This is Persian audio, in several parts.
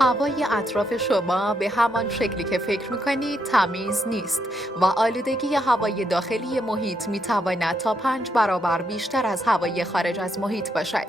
هوای اطراف شما به همان شکلی که فکر می‌کنید تمیز نیست و آلودگی هوای داخلی محیط می‌تواند تا 5 برابر بیشتر از هوای خارج از محیط باشد.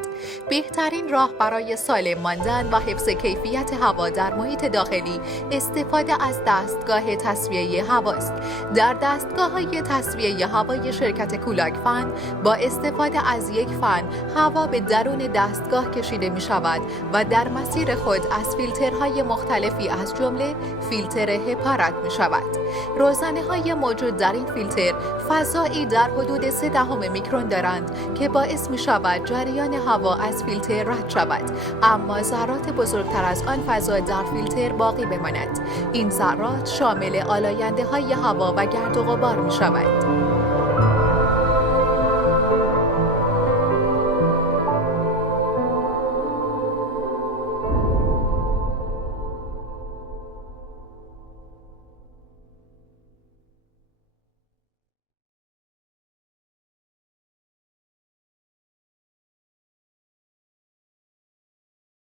بهترین راه برای سالم ماندن و حفظ کیفیت هوا در محیط داخلی استفاده از دستگاه تصفیه هواست. در دستگاه‌های تصفیه هوای شرکت کولاک فن با استفاده از یک فن هوا به درون دستگاه کشیده می‌شود و در مسیر خود از فیلترهای مختلفی از جمله فیلتر هپا رد می شود. روزنه‌های موجود در این فیلتر فضایی در حدود 0.3 میکرون دارند که باعث می شود جریان هوا از فیلتر رد شود، اما ذرات بزرگتر از آن فضا در فیلتر باقی بماند. این ذرات شامل آلاینده‌های هوا و گرد و غبار می شود.